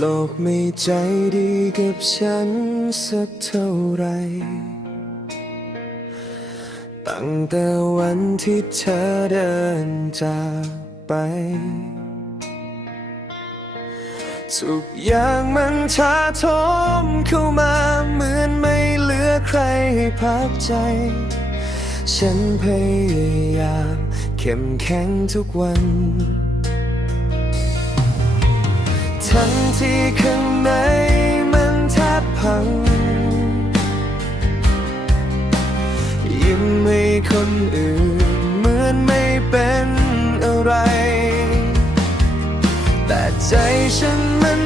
โลกไม่ใจดีกับฉันสักเท่าไร ตั้งแต่วันที่เธอเดินจากไป ทุกอย่างมันชาทมเข้ามาเหมือนไม่เหลือใครให้พักใจ ฉันพยายามเข้มแข็งทุกวัน ทั้งที่ข้างในมันแทบพัง ยิ้มให้คนอื่นเหมือนไม่เป็นอะไร แต่ใจฉันมัน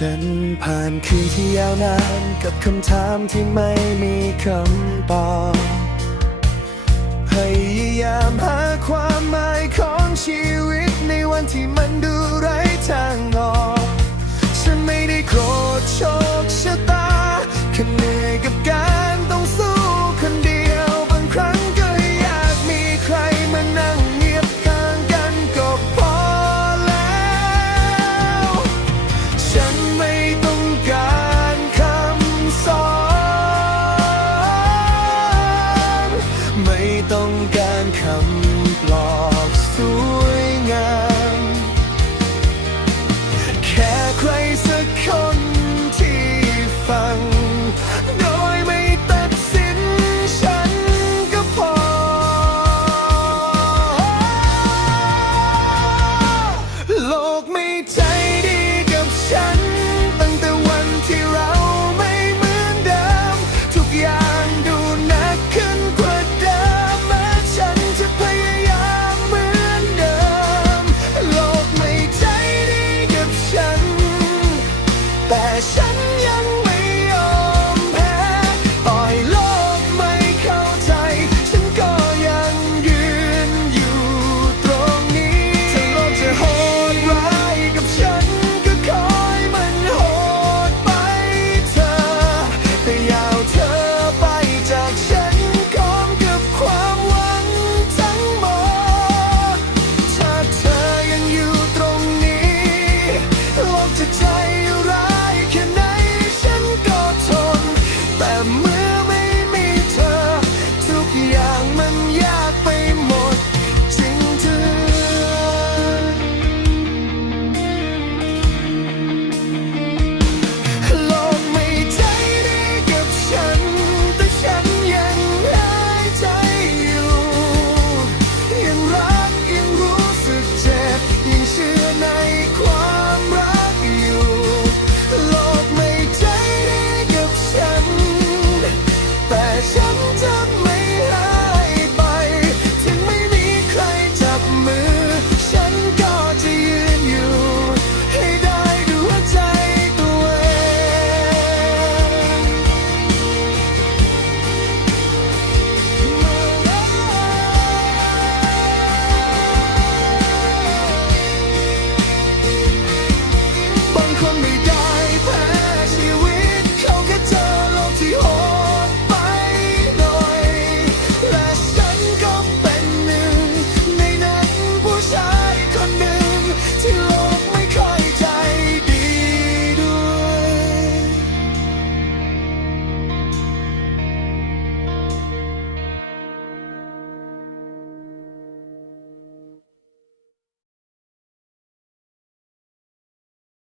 ฉันผ่านคืนที่ยาวนานกับคำถามที่ไม่มีคำตอบพยายามหาความหมายของชีวิตในวันที่มันดูไร้ family.